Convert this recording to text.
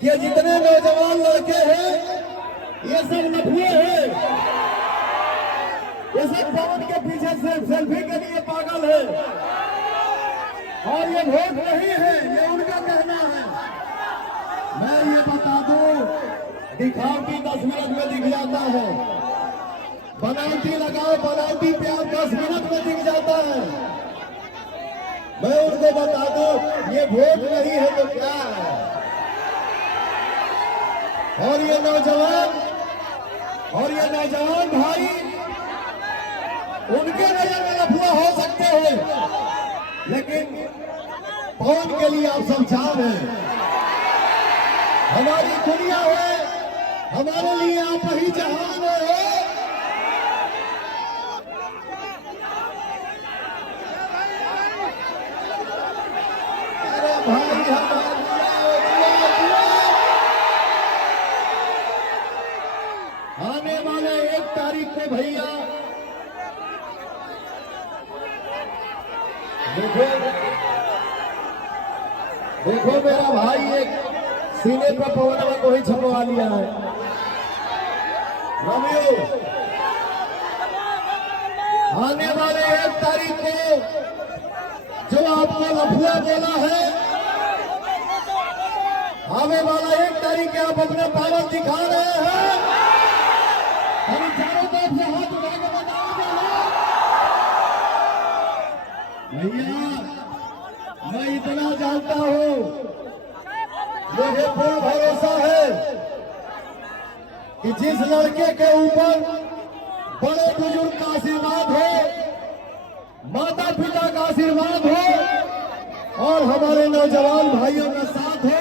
ये जितने नौजवान लड़के हैं ये सब लफुए हैं, ये सब पवन के पीछे से सेल्फी के लिए पागल है और ये वोट नहीं है, ये उनका कहना है। मैं ये बता दूं, दिखावटी 10 मिनट में दिख जाता है, बनावटी लगाओ बनावटी प्यार 10 मिनट में दिख जाता है। मैं उनको बता दूं ये वोट नहीं है तो क्या है। और ये नौजवान भाई उनके नजर में लफुआ हो सकते हैं, लेकिन पवन के लिए आप सब जान हैं, हमारी दुनिया है, हमारे लिए आप ही जहान है। आने वाले 1 तारीख को भैया देखो मेरा भाई एक सीने पर पवन में कोई छपवा लिया है। रमियो आने वाले 1 तारीख को जो आपको लफुआ बोला है, आने वाला 1 तारीख के आप अपने पावर दिखा रहे हैं। हम चारों तरफ से हाथ उठा के बताओगे भैया, मैं इतना जानता हूं, मुझे पूर्ण भरोसा है कि जिस लड़के के ऊपर बड़े बुजुर्ग का आशीर्वाद हो, माता पिता का आशीर्वाद हो और हमारे नौजवान भाइयों का साथ हो,